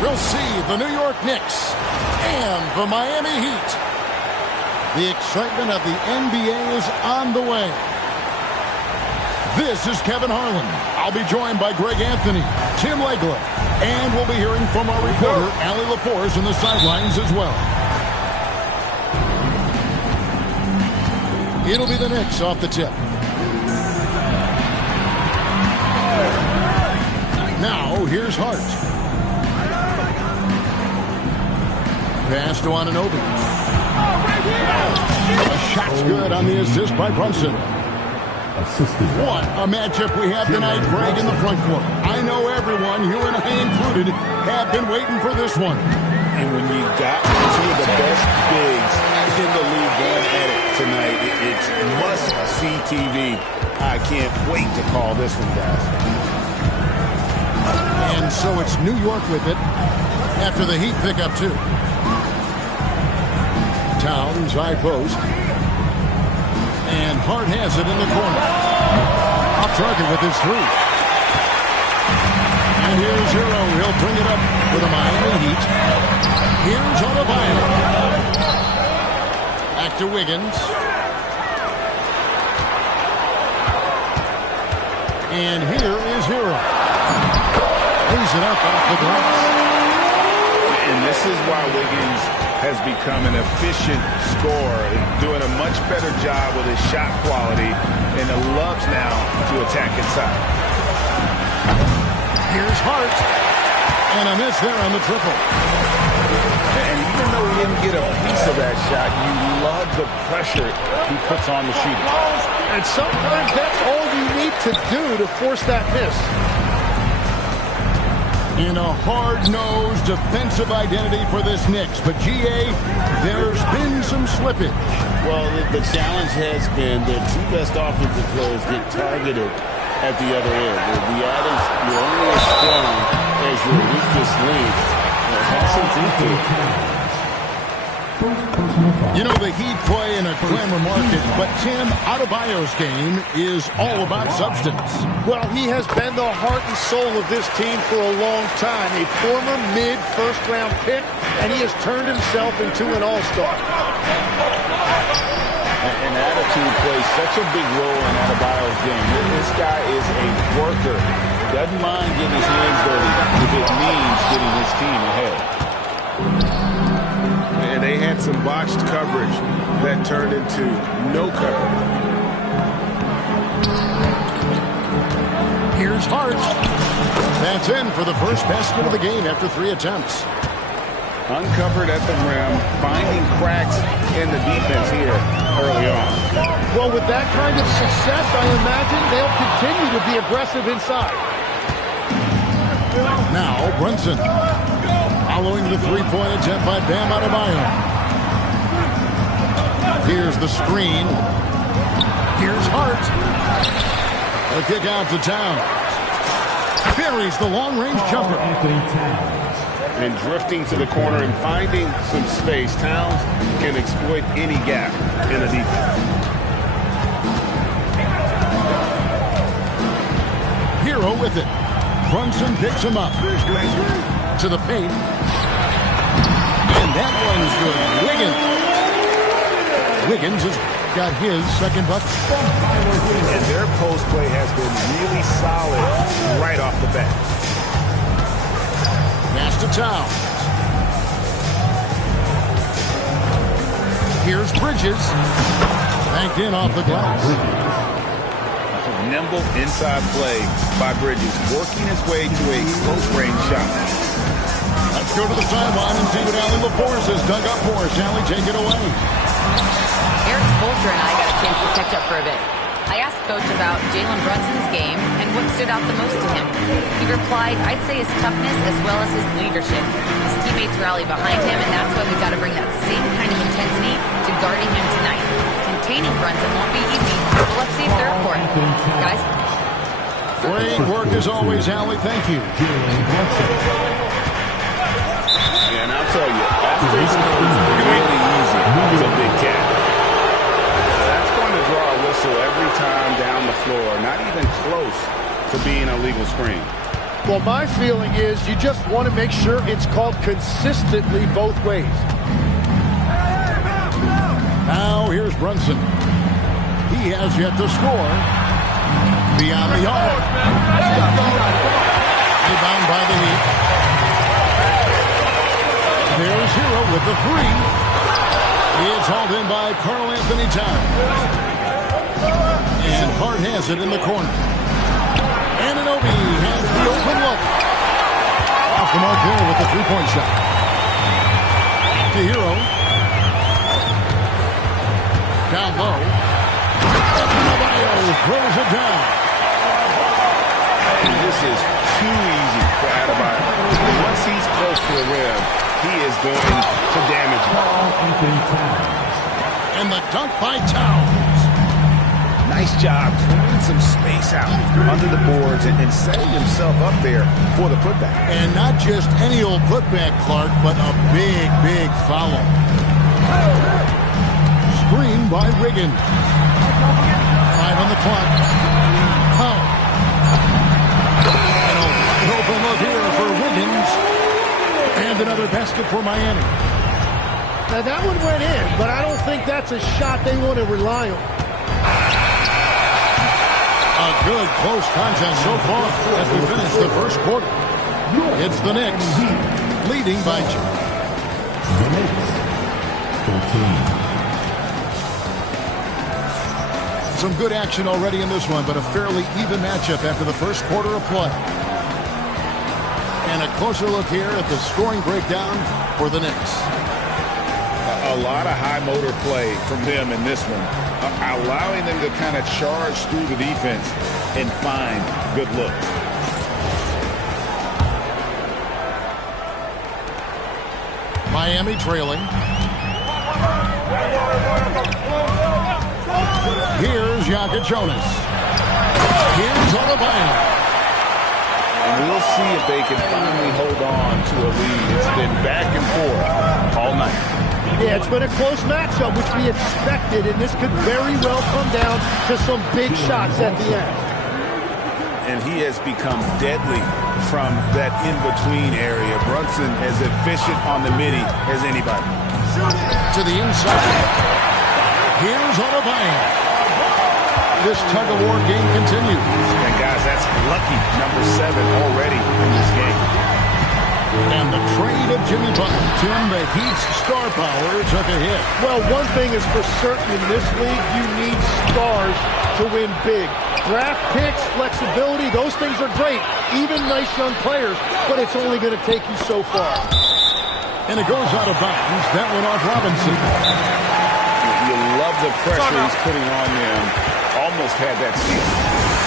We'll see the New York Knicks and the Miami Heat. The excitement of the NBA is on the way. This is Kevin Harlan. I'll be joined by Greg Anthony, Tim Legler, and we'll be hearing from our reporter, Allie LaForce, in the sidelines as well. It'll be the Knicks off the tip. Now, here's Hart. Pass to Anunoby. The shot's good on the assist by Brunson. What a matchup we have tonight, Greg, in the front court. I know everyone, you and I included, have been waiting for this one. And when you got two of the best bigs in the league going at it tonight, it's must-see TV. I can't wait to call this one, guys. And so it's New York with it after the Heat pick up two. Towns, high post. And Hart has it in the corner. Off target with his three. And here's Hero. He'll bring it up for the Miami Heat. Here's Adebayo. Back to Wiggins. And here is Hero. Lays it up off the glass. And this is why Wiggins has become an efficient scorer, doing a much better job with his shot quality, and loves now to attack inside. Here's Hart. And a miss there on the triple. And even though he didn't get a piece of that shot, you love the pressure he puts on the shooter. And sometimes that's all you need to do to force that miss. In a hard-nosed defensive identity for this Knicks. But, G.A., there's been some slippage. Well, the challenge has been their two best offensive players get targeted at the other end. The adage, you're only as strong as your weakest link. It has some truth to it. You know, the Heat play in a glamour market, but Tim, Adebayo's game is all about substance. Well, he has been the heart and soul of this team for a long time. A former mid-first-round pick, and he has turned himself into an all-star. And attitude plays such a big role in Adebayo's game. This guy is a worker. Doesn't mind getting his hands dirty if it means getting his team ahead. And they had some botched coverage that turned into no cover. Here's Hart. That's in for the first basket of the game after 3 attempts. Uncovered at the rim, finding cracks in the defense here early on. Well, with that kind of success, I imagine they'll continue to be aggressive inside. Now, Brunson. Following the three-point attempt by Bam Adebayo. Here's the screen. Here's Hart. A kick out to Towns. Buries the long-range jumper. And drifting to the corner and finding some space. Towns can exploit any gap in the defense. Hero with it. Brunson picks him up. To the paint. And that one's good. Wiggins has got his second bucket. And their post play has been really solid right off the bat. Pass to Towns. Here's Bridges. Banked in off the glass. Nimble inside play by Bridges, working his way to a close-range shot. Let's go to the sideline and see what Allie LaForce has dug up for us. Allie, take it away. Eric Spoelstra and I got a chance to catch up for a bit. I asked Coach about Jalen Brunson's game and what stood out the most to him. He replied, I'd say his toughness as well as his leadership. His teammates rally behind him, and that's why we've got to bring that same kind of intensity to guarding him tonight. Containing Brunson won't be easy, but let's see if they're up for it. Guys? Great work as always, Allie. Thank you. And I'll tell you, after this comes really easy to Big Cat. That's going to draw a whistle every time down the floor. Not even close to being a legal screen. Well, my feeling is you just want to make sure it's called consistently both ways. Now here's Brunson. He has yet to score. Beyond the arc. Rebound by the Heat. There's Hero with the three. It's hauled in by Karl Anthony Towns. And Hart has it in the corner. Anunoby has the open look. Off the mark there with the three-point shot. To Hero. Down low. Adebayo throws it down. This is too easy for Adebayo. Once he's close to the rim, he is going to damage him. And the dunk by Towns. Nice job clearing some space out under the boards and setting himself up there for the putback. And not just any old putback, Clark, but a big, big foul. Screen by Wiggins. 5 on the clock. Foul. And an open look here for Wiggins. And another basket for Miami. Now that one went in, but I don't think that's a shot they want to rely on. A good close contest so far as we finish the first quarter. It's the Knicks leading by 2. The Knicks 13. Some good action already in this one, but a fairly even matchup after the first quarter of play. And a closer look here at the scoring breakdown for the Knicks. A lot of high motor play from them in this one, allowing them to kind of charge through the defense and find good looks. Miami trailing. Here's Jonas. Here's Adebayo. And we'll see if they can finally hold on to a lead. It's been back and forth all night. Yeah, it's been a close matchup, which we expected, and this could very well come down to some big shots at the end. And he has become deadly from that in-between area. Brunson as efficient on the midi as anybody. To the inside. Here's Adebayo. This tug-of-war game continues. And guys, that's lucky number 7 already in this game. And the trade of Jimmy Butler. Tim, the Heat's star power took a hit. Well, one thing is for certain in this league, you need stars to win big. Draft picks, flexibility, those things are great. Even nice young players, but it's only going to take you so far. And it goes out of bounds. That one off Robinson. You love the pressure he's putting on them. Almost had that steal.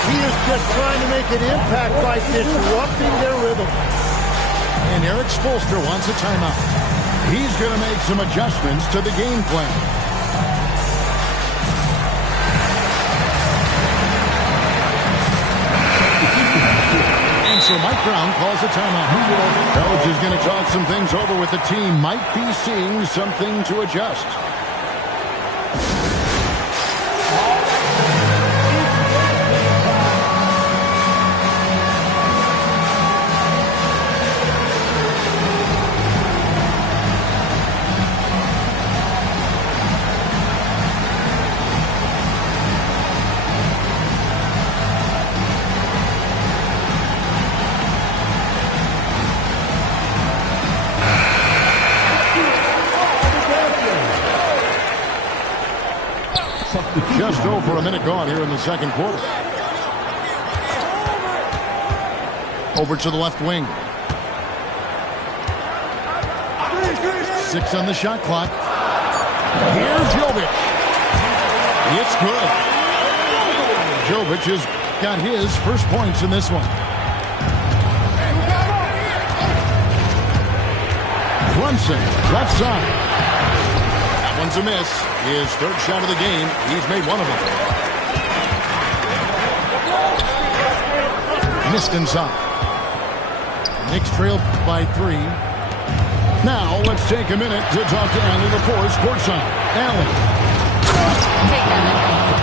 He is just trying to make an impact by disrupting their rhythm. And Eric Spoelstra wants a timeout. He's going to make some adjustments to the game plan. And so Mike Brown calls a timeout. Coach is going to talk some things over with the team. Might be seeing something to adjust. Just over a minute gone here in the second quarter. Over to the left wing. 6 on the shot clock. Here's Jovic. It's good. Jovic has got his first points in this one. Brunson, left side. One's a miss. His third shot of the game. He's made one of them. Missed inside. Knicks trail by 3. Now let's take a minute to talk to Allie LaForce courtside. Allie. Okay, Kevin.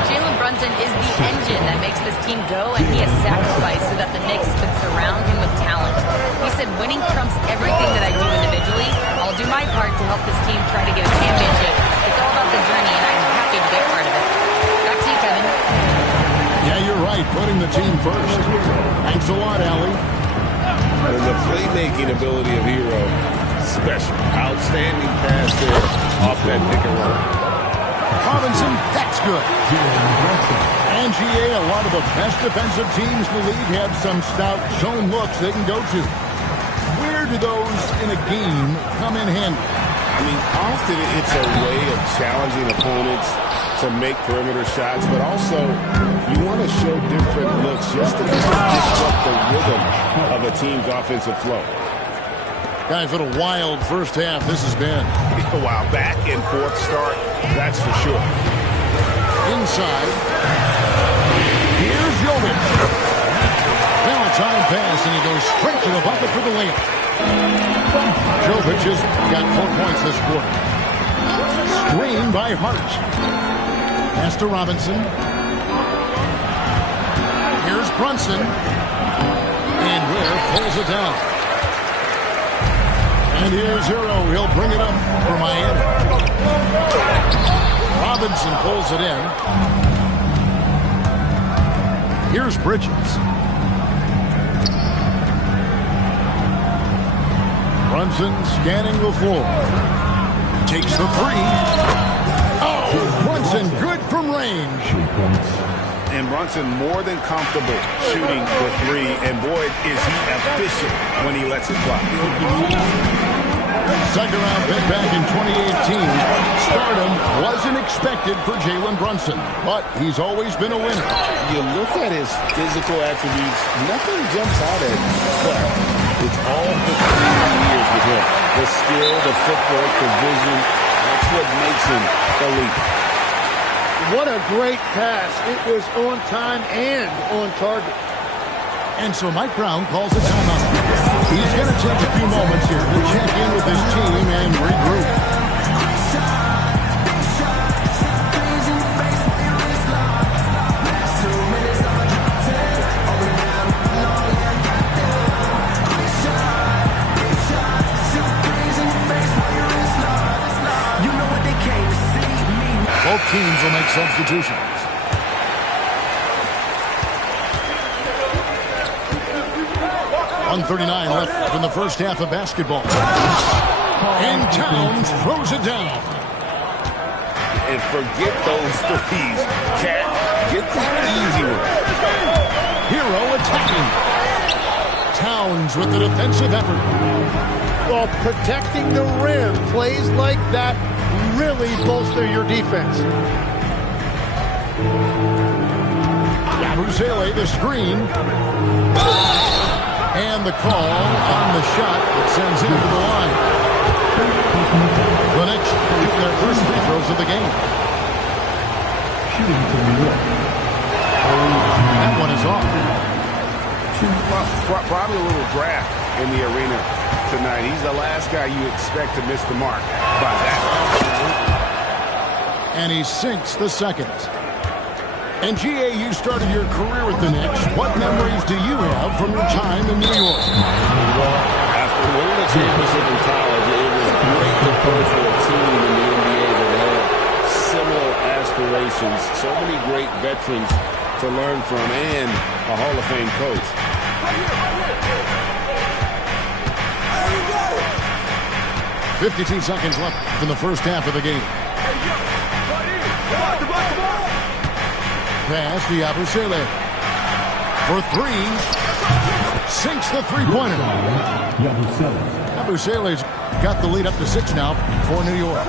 Jalen Brunson Brunson is the engine that makes this team go, and he has sacrificed so that the Knicks could surround him with talent. He said, winning trumps everything that I do individually. I'll do my part to help this team try to get a championship. It's all about the journey, and I'm happy to be a part of it. Back to you, Kevin. Yeah, you're right, putting the team first. Thanks a lot, Allie. And the playmaking ability of Hero, special. Outstanding pass there off that pick and roll. Robinson, that's good. And GA, a lot of the best defensive teams in the league have some stout zone looks they can go to. Where do those in a game come in handy? I mean, often it's a way of challenging opponents to make perimeter shots, but also you want to show different looks just to disrupt the rhythm of a team's offensive flow. Guys, what a wild first half this has been. Wow, back and forth start, that's for sure. Inside. Here's Jovic. Valentine pass, and he goes straight to the bucket for the layup. Jovic has got 4 points this quarter. Screen by Hart. Pass to Robinson. Here's Brunson. And Ware pulls it down. And here's Hero. He'll bring it up for Miami. Robinson pulls it in. Here's Bridges. Brunson scanning the floor. Takes the three. Oh, Brunson good from range. And Brunson more than comfortable shooting the three. And boy, is he efficient when he lets it fly. Second round pick back in 2018. Stardom wasn't expected for Jalen Brunson, but he's always been a winner. You look at his physical attributes, nothing jumps out at him. But it's all the 3 years with him. The skill, the footwork, the vision, that's what makes him elite. What a great pass. It was on time and on target. And so Mike Brown calls a timeout. He's going to take a few moments here to check in with his team and regroup. Both teams will make substitutions. .139 left in the first half of basketball. And Towns throws it down. And forget those threes. Cat, get the easy one. Hero attacking. Towns with the defensive effort. Well, protecting the rim, plays like that really bolster your defense. Yabusele, the screen. And the call on the shot that sends him to the line. The Knicks shooting their first free throws of the game. That one is off. Probably a little draft in the arena tonight. He's the last guy you expect to miss the mark by that. And he sinks the second. And GA, you started your career with the Knicks. What memories do you have from your time in New York? Well, after winning the championship in college, it was great to play for a team in the NBA that had similar aspirations. So many great veterans to learn from and a Hall of Fame coach. 52 seconds left in the first half of the game. Pass to Yabusele. For three. Sinks the three-pointer. Yabusele's got the lead up to 6 now for New York.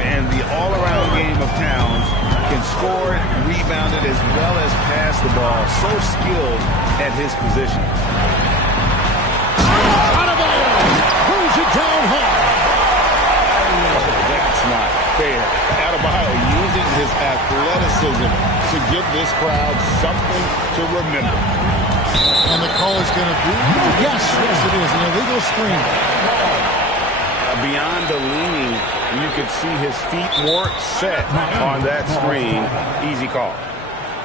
And the all-around game of Towns can score it, rebound it, as well as pass the ball. So skilled at his position. Pulls it down high. That's not fair. Adebayo using his athleticism to give this crowd something to remember. And the call is going to be, yes, it is, an illegal screen. beyond the leaning, you could see his feet more set on that screen. Easy call.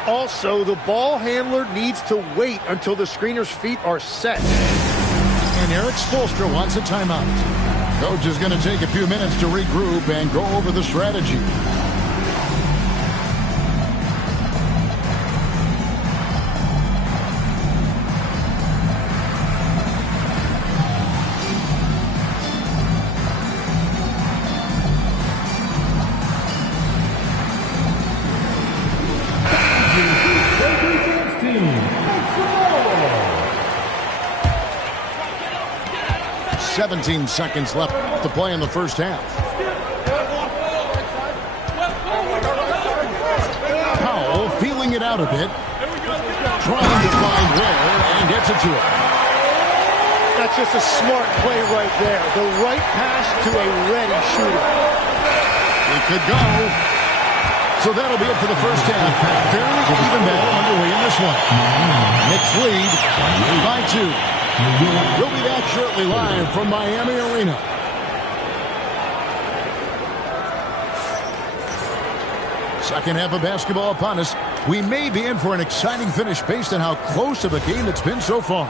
Also, the ball handler needs to wait until the screener's feet are set. And Eric Spoelstra wants a timeout. Coach is going to take a few minutes to regroup and go over the strategy. Seventeen seconds left to play in the first half. Powell feeling it out a bit. Trying to find where and gets it to him. That's just a smart play right there. The right pass to a ready shooter. He could go. So that'll be it for the first half. Fairly even battle underway in this one. Knicks lead by 2. We'll be back shortly live from Miami Arena. Second half of basketball upon us. We may be in for an exciting finish based on how close of a game it's been so far.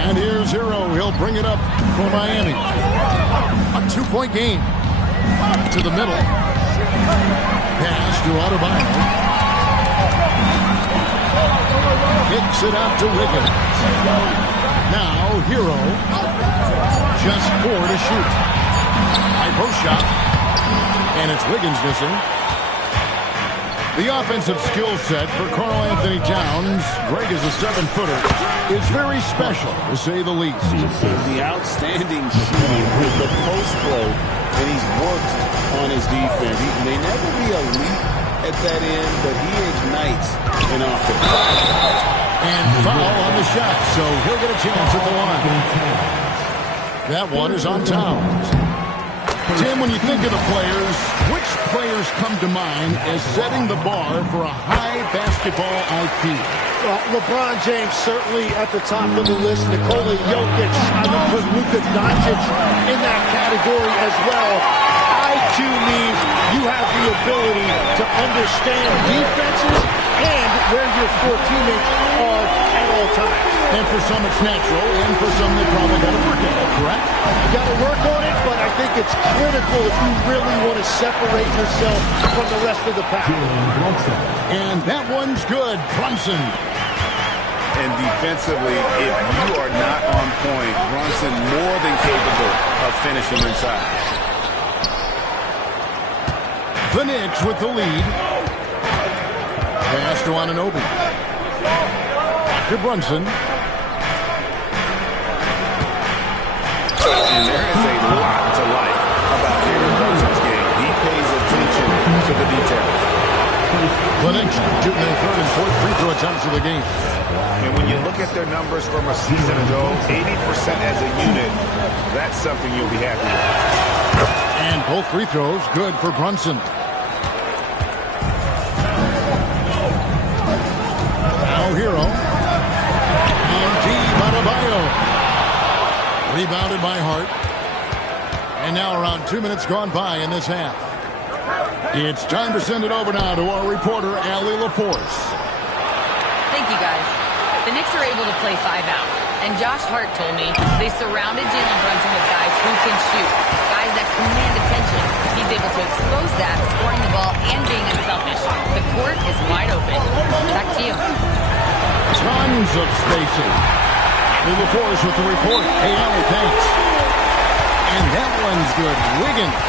And here's Hero. He'll bring it up for Miami. A 2-point game. To the middle. Pass to Adebayo. Kicks it out to Wiggins. Now, Hero. Just 4 to shoot. High post shot. And it's Wiggins missing. The offensive skill set for Karl Anthony Towns, Greg is a 7-footer, is very special, to say the least. The outstanding shooting with the post play, and he's worked on his defense. He may never be elite at that end, but he ignites an offense. And foul on the shot, so he'll get a chance at the line. That one is on Towns. Tim, when you think of the players, which players come to mind as setting the bar for a high basketball IQ? Well, LeBron James certainly at the top of the list. Nikola Jokic, I would put Luka Doncic in that category as well. IQ means you have the ability to understand defenses and where your 4 teammates are at all times. And for some it's natural, and for some they probably got to work at it, correct? You got to work on it, but I think it's critical if you really want to separate yourself from the rest of the pack. And that one's good, Brunson. And defensively, if you are not on point, Brunson more than capable of finishing inside. The Knicks with the lead. Pass to Anunoby. To Brunson. And there is a lot to like about Aaron Brunson's game. He pays attention to the details. The Knicks shooting their third and fourth free throw attempts of the game. And when you look at their numbers from a season ago, 80% as a unit, that's something you'll be happy with. And both free throws good for Brunson. Now Hero. And deep Adebayo. Rebounded by Hart. And now around 2 minutes gone by in this half. It's time to send it over now to our reporter, Allie LaForce. Thank you, guys. The Knicks are able to play 5 out. And Josh Hart told me they surrounded Jalen Brunson with guys who can shoot, guys that command attention. He's able to expose that, scoring the ball and being unselfish. The court is wide open. Back to you. Tons of spacing. Allie LaForce with the report. Hey, Allie, thanks. And that one's good. Wiggins.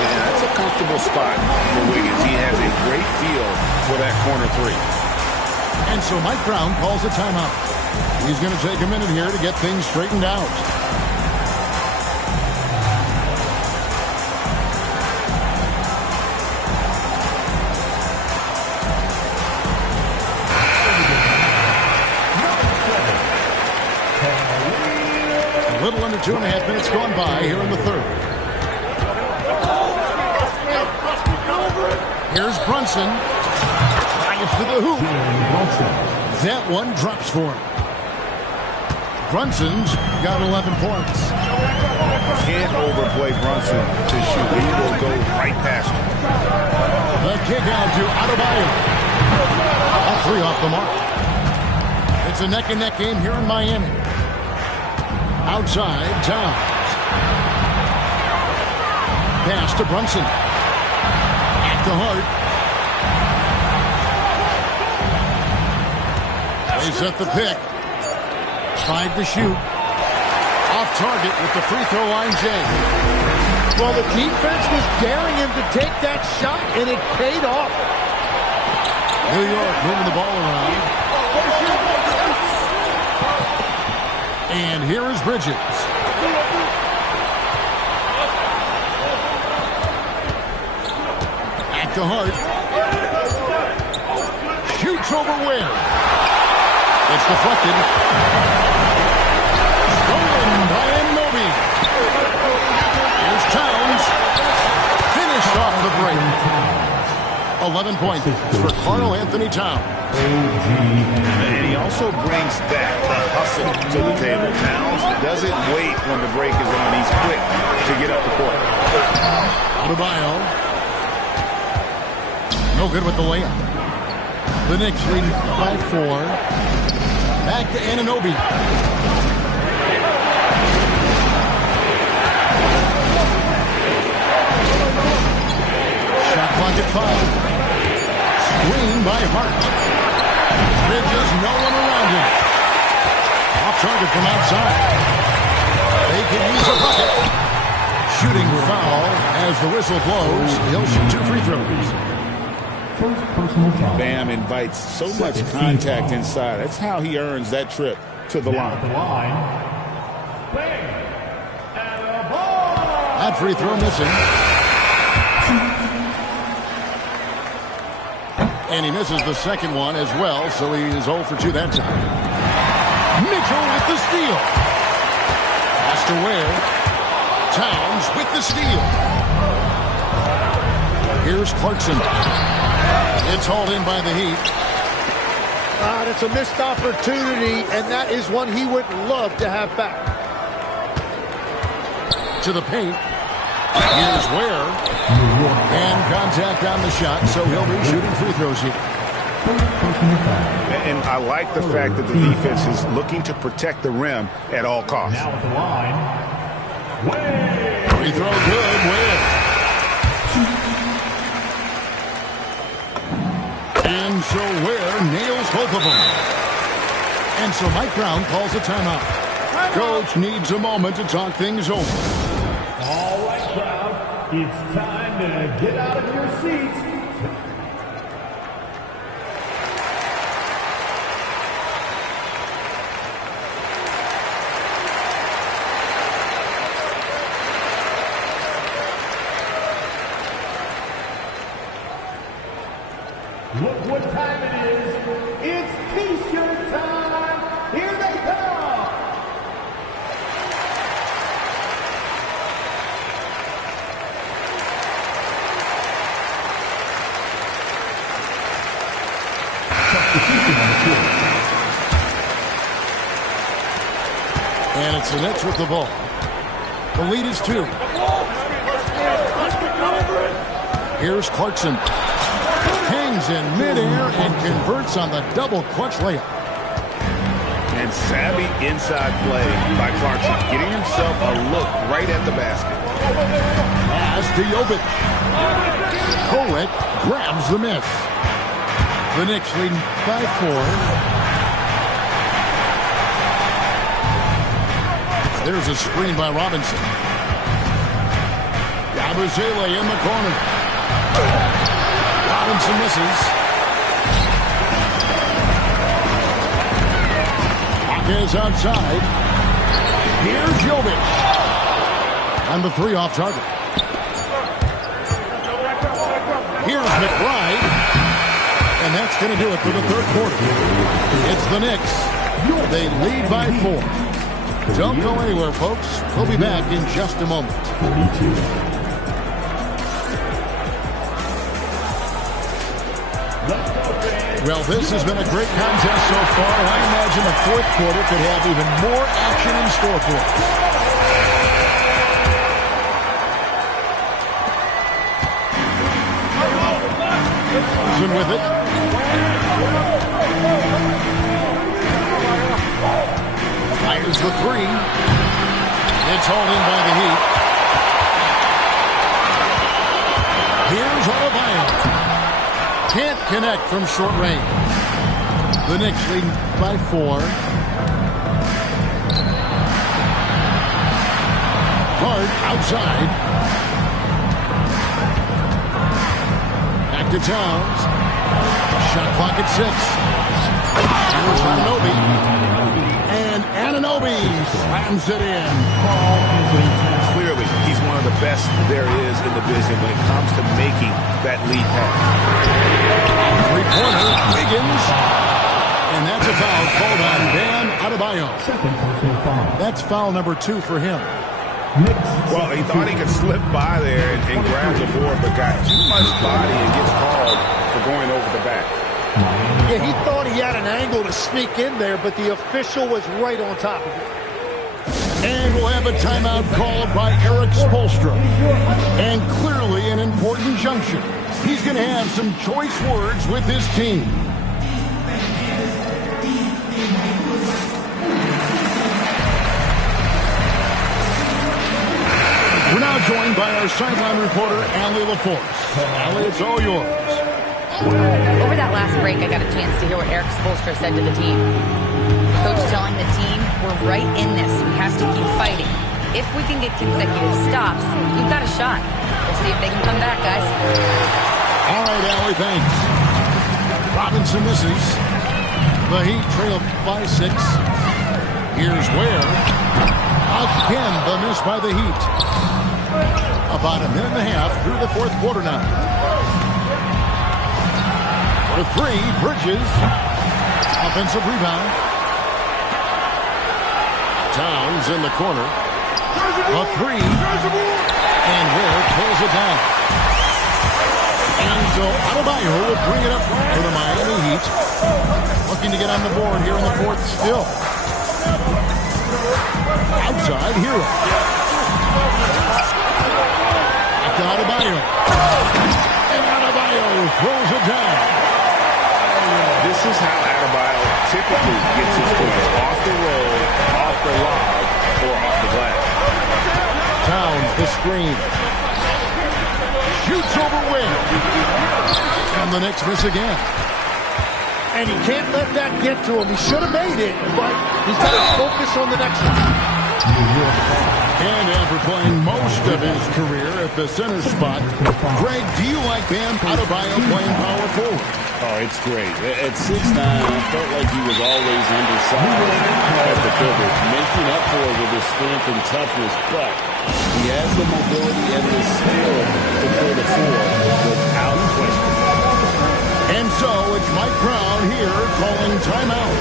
Yeah, that's a comfortable spot for Wiggins. He has a great feel for that corner 3. And so Mike Brown calls a timeout. He's going to take a minute here to get things straightened out. A little under 2.5 minutes gone by here in the third. Here's Brunson. Drives to the hoop. That one drops for him. Brunson's got 11 points. Can't overplay Brunson to shoot. He will go right past you. The kick out to Adebayo. All three off the mark. It's a neck-and-neck game here in Miami. Outside, Towns. Pass to Brunson. At the heart. They set the pick. 5 to shoot. Off target with the free throw line, Jay. Well, the defense was daring him to take that shot, and it paid off. New York moving the ball around. And here is Bridges. At the heart. Shoots over Ware. It's deflected. Stolen by Anunoby. Here's Towns. Finished off the break. 11 points for Karl Anthony Towns. And he also brings back the hustle to the table. Towns doesn't wait when the break is on. He's quick to get up the court. Adebayo. No good with the layup. The Knicks lead by 4. Back to Anunoby. Shot clock at 5. Screen by Hart. Bridges, no one around him. Off target from outside. They can use a bucket. Shooting foul as the whistle blows. He'll shoot 2 free throws. Bam invites so much contact inside. That's how he earns that trip to the line. That free throw missing. And he misses the second one as well, so he is 0 for 2 that time. Mitchell with the steal. Pass to Ware. Towns with the steal. Here's Clarkson. It's hauled in by the Heat. That's a missed opportunity, and that is one he would love to have back. To the paint. Here's Ware. And contact on the shot, so he'll be shooting free throws here. And I like the fact that the defense is looking to protect the rim at all costs. Now at the line, Free throw good, Ware. And so Ware nails both of them. And so Mike Brown calls a timeout. Coach needs a moment to talk things over. all right, crowd, it's time to get out of your seats. Look what time it is. It's T-shirt time. Here they come. Substitution on the field. And it's the Nets with the ball. The lead is 2. Here's Clarkson. Hangs in midair and converts on the double clutch layup. And savvy inside play by Clarkson, getting himself a look right at the basket. Pass to Jovic. Kolek grabs the miss. The Knicks lead by 4. There's a screen by Robinson. Yabusele in the corner. Robinson misses. Is outside. Here's Jovic. And the 3 off target. Here's McBride. And that's going to do it for the third quarter. It's the Knicks. They lead by 4. Don't go anywhere, folks. We'll be back in just a moment. 42. Let's go, fans. Well, this has been a great contest so far, and I imagine the fourth quarter could have even more action in store for us. Johnson with it. Fires the three. It's hauled in by the Heat. Here's Adebayo. Can't connect from short range. The Knicks lead by 4. Hart outside. Back to Towns. Shot clock at 6. Here's Anunoby. And Anunoby slams it in. Clearly, he's one of the best there is in the business when it comes to making that lead pass. Three-pointer, Wiggins. And that's a foul called on Bam Adebayo. That's foul number 2 for him. Well, he thought he could slip by there and grab the board, but got too much body and gets called for going over the back. Yeah, he thought he had an angle to sneak in there, but the official was right on top of it. And we'll have a timeout called by Eric Spoelstra. And clearly an important juncture. He's going to have some choice words with his team. We're now joined by our sideline reporter, Allie LaForce. Allie, it's all yours. Over that last break, I got a chance to hear what Eric Spoelstra said to the team. Coach telling the team, we're right in this. We have to keep fighting. If we can get consecutive stops, we've got a shot. We'll see if they can come back, guys. All right, Allie, thanks. Robinson misses. The Heat trail by 6. Here's Ware. Again, the miss by the Heat. About a minute and a half through the fourth quarter now. The 3, Bridges. Offensive rebound. Towns in the corner. A 3. And Ware pulls it down. And so Adebayo will bring it up for the Miami Heat. Looking to get on the board here in the fourth still. Outside, Hero. Back to Adebayo. And Adebayo throws it down. This is how Adebayo typically gets his points. Off the roll, off the lob, or off the glass. Towns, the screen. Shoots over Ware. And the Knicks miss again. And he can't let that get to him. He should have made it, but he's got to focus on the next one. And after playing most of his career at the center spot, Greg, do you like Bam Adebayo playing power forward? Oh, it's great. At 6'9", I felt like he was always undersized at the pivot, making up for it with his strength and toughness, but he has the mobility and the skill to play the 4 without question. And so it's Mike Brown here calling timeout.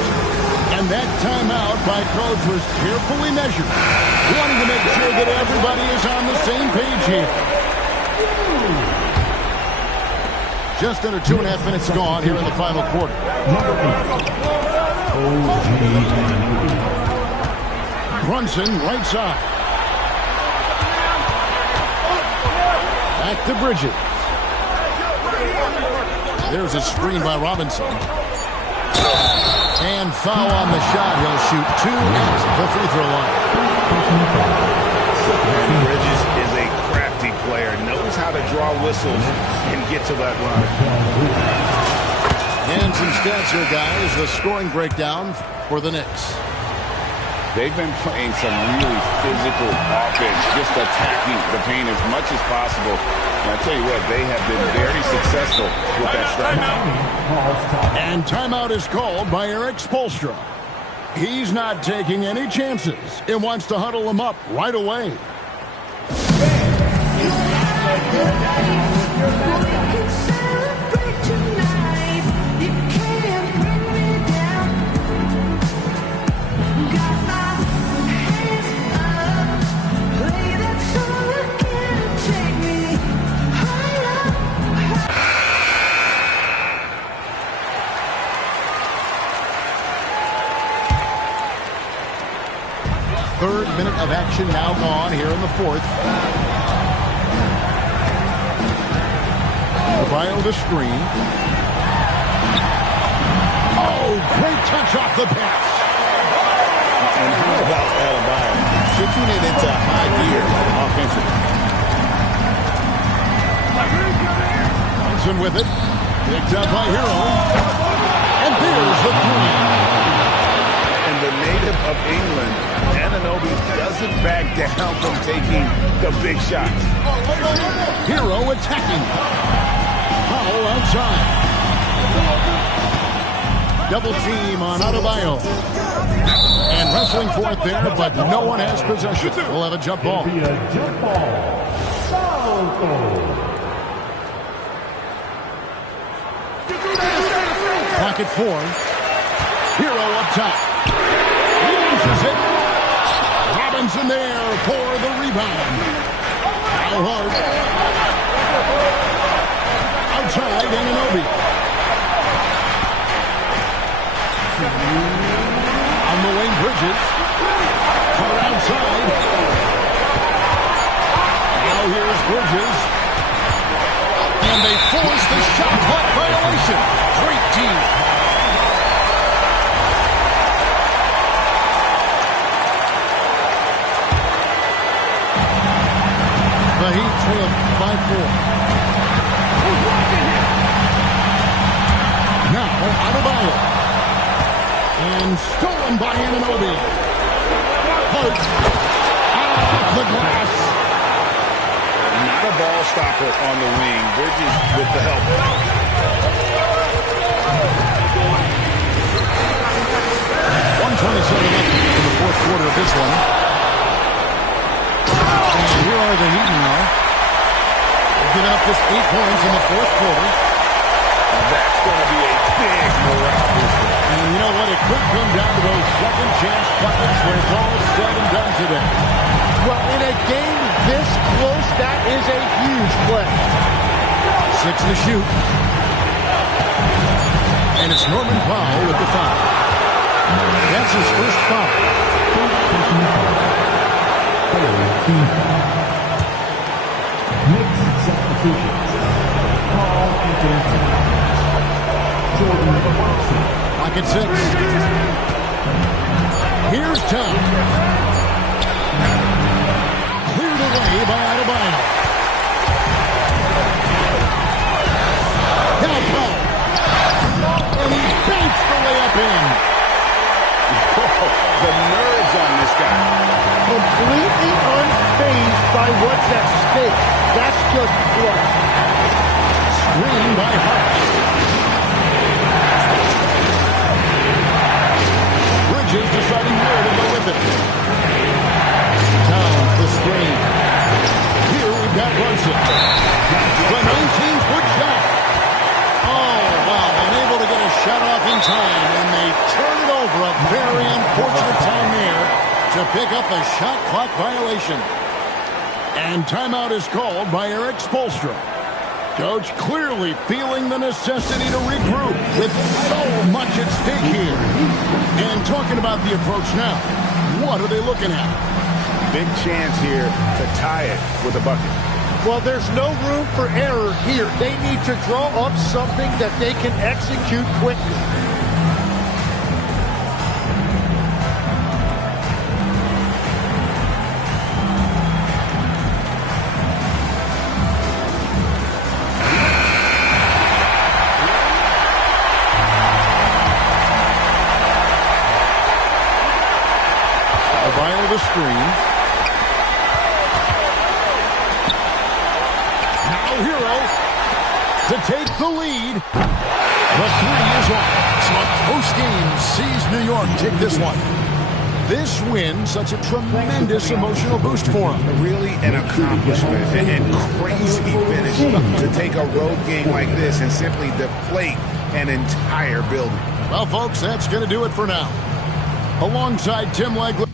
And that timeout by Coach was carefully measured, wanting to make sure that everybody is on the same page here. Just under 2.5 minutes gone here in the final quarter. Brunson, right side. Back to Bridges. There's a screen by Robinson. And foul on the shot. He'll shoot 2 at the free throw line. And Bridges is a crafty player. Knows how to draw whistles and get to that run. And some stats here, guys. The scoring breakdown for the Knicks. They've been playing some really physical offense, just attacking the paint as much as possible. And I tell you what, they have been very successful with that strategy. And timeout is called by Eric Spoelstra. He's not taking any chances. It wants to huddle them up right away. of action now gone here in the fourth. Adebayo the screen. Oh, great touch off the pass. And how about Adebayo kicking it into high gear offensively? Johnson with it. Picked up by Hero. And there's the three. And the native of England, Anunoby, doesn't back down from taking the big shots. Hero attacking. Powell outside. Double team on Adebayo. And wrestling for it there, but no one has possession. We'll have a jump ball. Pocket four. Hero up top. Launches it. Robinson there for the rebound. How hard. Outside, Anunoby. On the wing, Bridges. Far outside. Now here's Bridges. And they force the shot clock violation. Great team. The Heat trail by 4. Now, Adebayo. And stolen by Anunoby. Hart. Off the glass. Not a ball stopper on the wing. Bridges with the help. 1:27 left in the fourth quarter of this one. And here are the Heat now. They've given up just 8 points in the fourth quarter. That's going to be a big morale booster. And you know what? It could come down to those second chance buckets when it's all said and done today. Well, in a game this close, that is a huge play. 6 to shoot. And it's Norman Powell with the foul. That's his first foul. Next substitution. Paul Pocket 6. Here's Tom. Cleared away by Adebayo. Now Powell. And he banks the layup in. The nerves on this guy. Completely unfazed by what's at stake. That's just clutch. Screen by Hart. Bridges deciding where to go with it. Towns the screen. Here we've got Brunson. The 19-foot shot. Oh, wow. Unable to get a shot off in time, and they turn it over. A very unfortunate time there to pick up a shot clock violation. And timeout is called by Eric Spoelstra. Coach clearly feeling the necessity to regroup with so much at stake here. And talking about the approach now, what are they looking at? Big chance here to tie it with a bucket. Well, there's no room for error here. They need to draw up something that they can execute quickly. The screen. Now Hero to take the lead. The 3 is off. So a close game sees New York take this one. This win, such a tremendous emotional boost for them. Really an accomplishment and crazy finish to take a road game like this and simply deflate an entire building. Well, folks, that's going to do it for now. Alongside Tim Legler.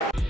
Towns.